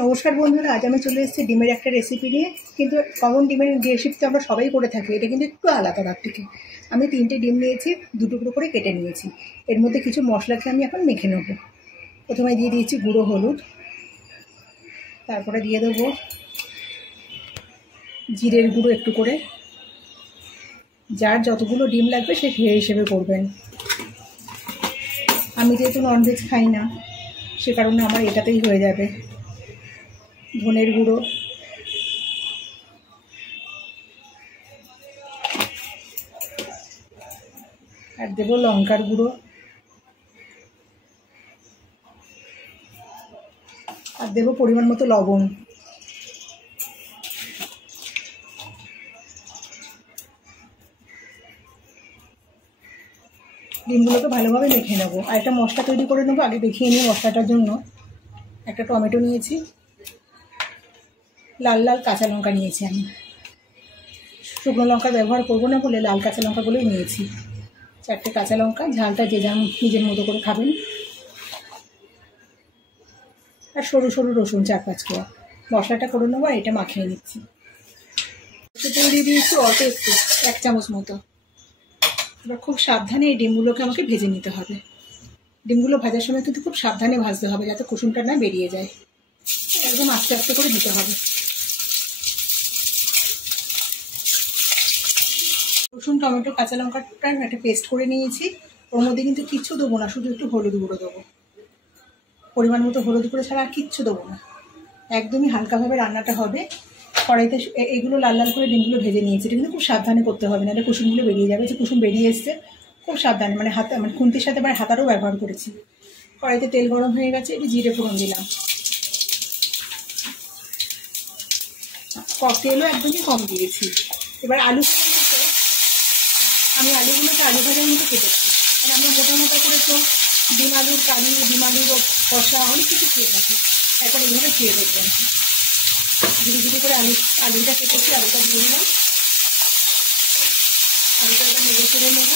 নমস্কার বন্ধুরা, আজ আমি চলে এসেছি ডিমের একটা রেসিপি নিয়ে। কিন্তু কমন ডিমের রেসিপি তো আমরা সবাই করে থাকি, এটা কিন্তু একটু আলাদা তার থেকে। আমি 3টে ডিম নিয়েছি, 2 টুকরো করে কেটে নিয়েছি। এর মধ্যে কিছু মশলাকে আমি এখন মেখে নেব। প্রথমে দিয়ে দিয়েছি গুঁড়ো হলুদ, তারপরে দিয়ে দেবো জিরের গুঁড়ো একটু করে। যার যতগুলো ডিম লাগবে সে সেই হিসেবে করবেন। আমি যেহেতু ননভেজ খাই না, সে কারণে আমার এটাতেই হয়ে যাবে। ধনের গুঁড়ো, আর দেবো লঙ্কার গুঁড়ো, আর দেবো পরিমাণ মতো লবণ। ডিমগুলোকে ভালোভাবে মেখে নেবো। আর একটা মশলা তৈরি করে নেবো। আগে দেখিয়ে নিই মশলাটার জন্য। একটা টমেটো নিয়েছি, লাল লাল কাঁচা লঙ্কা নিয়েছি। আমি শুকনো লঙ্কা ব্যবহার করবো না বলে লাল কাঁচা লঙ্কাগুলোই নিয়েছি। 4টে কাঁচা লঙ্কা, ঝালটা যে যা নিজের মতো করে খাবেন। আর সরু সরু রসুন 4-5 কোয়া। মশলাটা করে নেবো আর এটা মাখিয়ে নিচ্ছি। তেল দিয়ে দিয়েছি অল্প একটু, 1 চামচ মতো। এবার খুব সাবধানে এই ডিমগুলোকে আমাকে ভেজে নিতে হবে। ডিমগুলো ভাজার সময় কিন্তু খুব সাবধানে ভাজতে হবে, যাতে কুসুমটা না বেরিয়ে যায়। একদম আস্তে আস্তে করে দিতে হবে। রসুন, টমেটো, কাঁচা লঙ্কাটার একটা পেস্ট করে নিয়েছি। ওর মধ্যে কিন্তু কিচ্ছু দেবো না, শুধু একটু হলুদ গুঁড়ো দেবো। পরিমাণ মতো হলুদ গুঁড়ো ছাড়া আর কিচ্ছু দেবো না। একদমই হালকাভাবে রান্নাটা হবে। কড়াইতে এগুলো লাল লাল করে ডিমগুলো ভেজে নিয়েছি। এটা কিন্তু খুব সাবধানে করতে হবে, নাহলে কুসুমগুলো বেরিয়ে যাবে। যে কুসুম বেরিয়ে এসছে, খুব সাবধানে, মানে খুন্তির সাথে মানে হাতারও ব্যবহার করেছি। কড়াইতে তেল গরম হয়ে গেছে, একটু জিরে ফোড়ন দিলাম। তেলও একদমই কম দিয়েছি। এবার আলু আমি আলুগুলোকে আলু ভাজার মতো কেটেছি। মানে আমরা মোটা মোটা করে তো ডিম আলুর কারি, ডিম আলুর কষা অনেক কিছু খেয়ে থাকি। এখন এইভাবে খেয়ে দেখবেন। ধীরে ধীরে করে আলুটা কেটেছি, আলুটা দিয়ে দিলাম। আলুটা এবার নেড়ে চেড়ে নেব।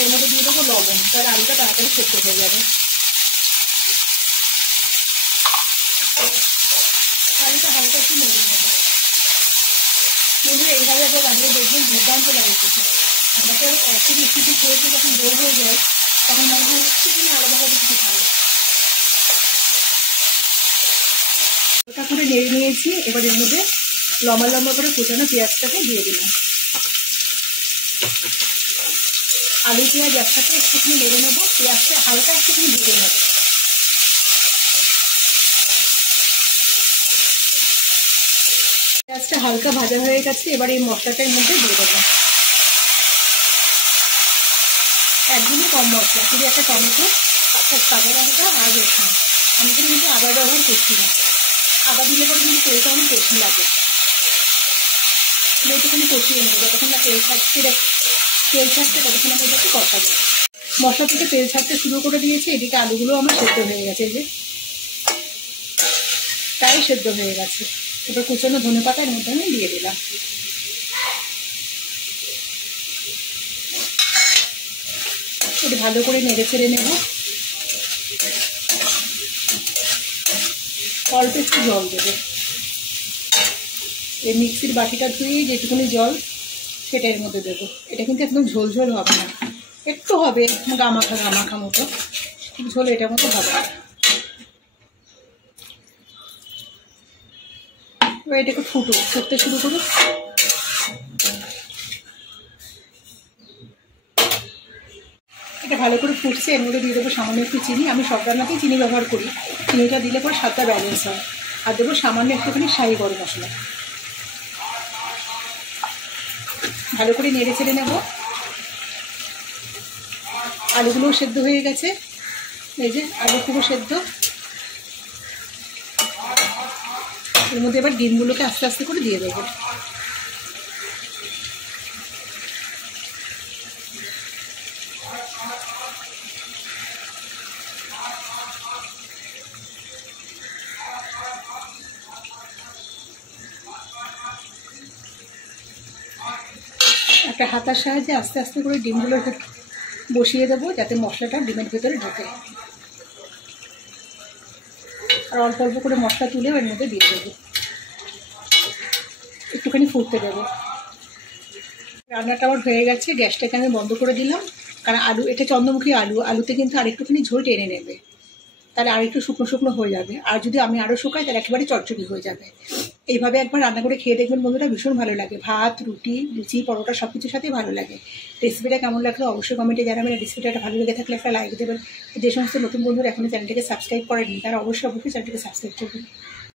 এর মধ্যে দিয়ে দেবো লবণ, তাহলে আলুটা তাড়াতাড়ি সেদ্ধ হয়ে যাবে। আলুটা হালকা একটু নেড়ে নেব। বন্ধুরা, এইভাবে একবার বানিয়ে দেখবেন, দুর্দান্ত লাগে খেতে। আমরা তো একই রেসিপি খেয়েছি, যখন বোর হয়ে যায় তখন মনে হয় একটু কিনে আলাদাভাবে কিছু খাই। ওটা করে নেড়ে নিয়েছি। এবার এর মধ্যে লম্বা লম্বা করে কুচানো পেঁয়াজটাকে দিয়ে দিলাম। আলু পেঁয়াজ একসাথে একটুখানি নেড়ে নেবো। পেঁয়াজটা হালকা একটুখানি ভেজে নেবো। পেঁয়াজটা হালকা ভাজা হয়ে গেছে। এবার এই মশলাটার মধ্যে দিয়ে দেবো। একদমই কম মশলা, শুধু একটা টমেটো, কাঁচা লঙ্কা আর রসুন। আমি কিন্তু আদা ব্যবহার করছি না। আদা দিলে পরে কিন্তু তেলটা অনেক বেশি লাগে। এইটুখানি কষিয়ে নেবো, যতক্ষণ না তেল ছাড়ছে ততক্ষণ আমি এটাকে কষাবো। মশলা থেকে তেল ছাড়তে শুরু করে দিয়েছি। এদিকে আলুগুলো আমার সেদ্ধ হয়ে গেছে, এই যে প্রায় সেদ্ধ হয়ে গেছে। এবার কুচনো ধনে পাতা এর মধ্যে আমি দিয়ে দিলাম। একটু ভালো করে নেড়ে ছেড়ে নেব। অল্প একটু জল দেবো। এই মিক্সির বাটিটা ধুয়ে যেটুকুনি জল, সেটা এর মধ্যে দেবো। এটা কিন্তু একদম ঝোলঝোল হবে না, একটু হবে গামাখা মতো ঝোল, এটার মতো হবে। এবার এটাকে ফুটতে শুরু করুক। এটা ভালো করে ফুটছে। এর মধ্যে দিয়ে দেবো সামান্য একটু চিনি। আমি সব রান্নাতেই চিনি ব্যবহার করি। চিনিটা দিলে পরে স্বাদটা ব্যালেন্স হয়। আর দেবো সামান্য একটুখানি শাহি গরম মশলা। ভালো করে নেড়ে ছেড়ে নেব। আলুগুলোও সেদ্ধ হয়ে গেছে, এই যে আলু পুরো সেদ্ধ। এর মধ্যে এবার ডিমগুলোকে আস্তে আস্তে করে দিয়ে দেবো। একটা হাতার সাহায্যে আস্তে আস্তে করে ডিমগুলো বসিয়ে দেবো, যাতে মশলাটা ডিমের ভেতরে ঢোকে। আর অল্প অল্প করে মশলা তুলেও এর মধ্যে দিয়ে দেবো, একটুখানি ফুটতে দেবো। রান্নাটা আমার হয়ে গেছে, গ্যাসটাকে আমি বন্ধ করে দিলাম। কারণ আলু, এটা চন্দ্রমুখী আলু, আলুতে কিন্তু আরেকটুখানি ঝোল টেনে নেবে, তাহলে আর একটু শুকনো শুকনো হয়ে যাবে। আর যদি আমি আরও শুকাই তাহলে একেবারে চটচটি হয়ে যাবে। এইভাবে একবার রান্না করে খেয়ে দেখবেন বন্ধুরা, ভীষণ ভালো লাগে। ভাত, রুটি, লুচি, পরোটা সব কিছুর সাথেই ভালো লাগে। রেসিপিটা কেমন লাগলো অবশ্যই কমেন্টে জানাবেন। রেসিপিটা ভালো লেগে থাকলে একটা লাইক দেবেন। যে সমস্ত নতুন বন্ধুরা এখনো চ্যানেলটিকে সাবস্ক্রাইব করেননি তারা অবশ্যই চ্যানেলটিকে সাবস্ক্রাইব করবেন।